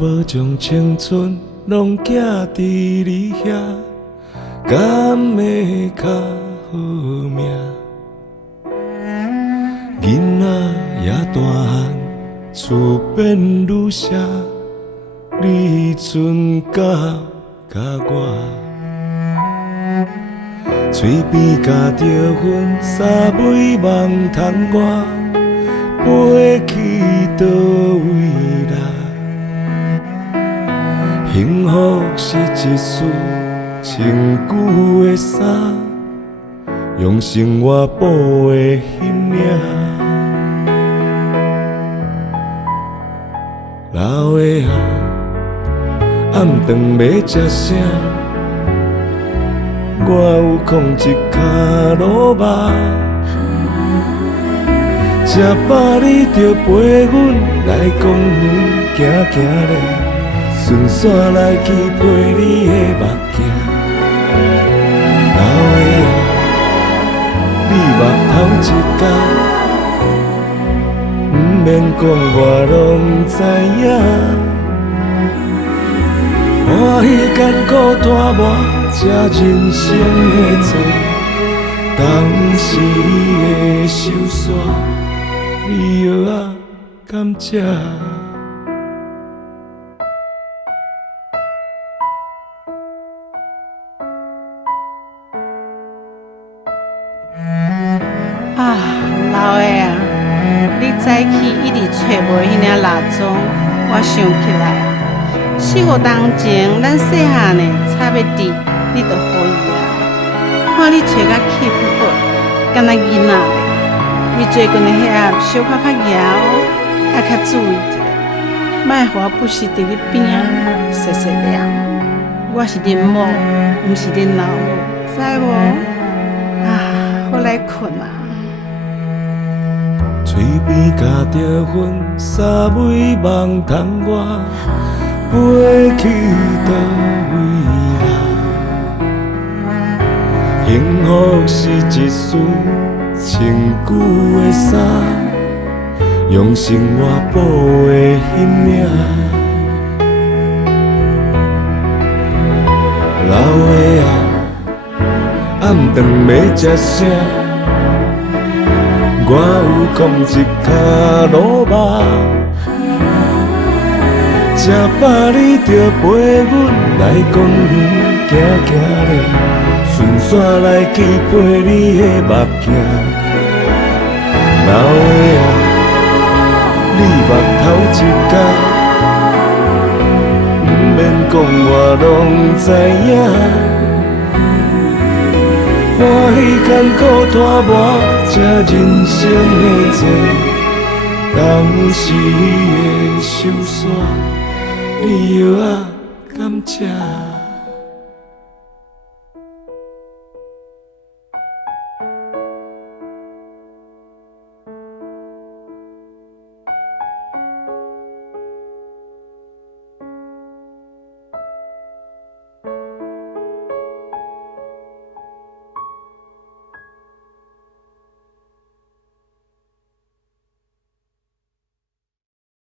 无将青春拢寄伫你遐，敢会较好命？囡仔也大汉，厝变愈舍，你剩甲我，嘴边夹着阮三尾梦窗我，飞去倒位啦？幸福是一丝穿旧的衫，用生活补的彼领。老的啊，暗顿要食啥？我有空一脚落肉，吃饱你就陪阮来公园行行咧，顺线来去陪你的目镜。老的啊，你目头一角。不免讲，我拢知影。欢喜艰苦拖磨，这人生的债，当时的收煞，你药仔甘吃？啊，老的啊！你早起一直找无迄领蜡烛，我想起来，4、5冬前，咱细汉呢，差要滴，你就好伊啊。看你找甲气噗噗，敢若囡仔咧。你最近的遐小可较摇，爱较注意一下，莫互我不时伫你边仔细细念。我是恁某，毋是恁老母，知无？啊，我来困啊。嘴边夹着阮三尾梦窗我，飞去倒位啦？幸福是一丝穿旧的衫，用生活补的彼领。老的啊，暗顿要食啥？我有空一脚落肉，吃饱你就陪阮来公园行行咧，顺线来去陪你的目镜。老的啊，你目头一角，不免讲我拢知影。欢喜艰苦拖磨，这人生的债，当时的收煞，你药仔甘吃？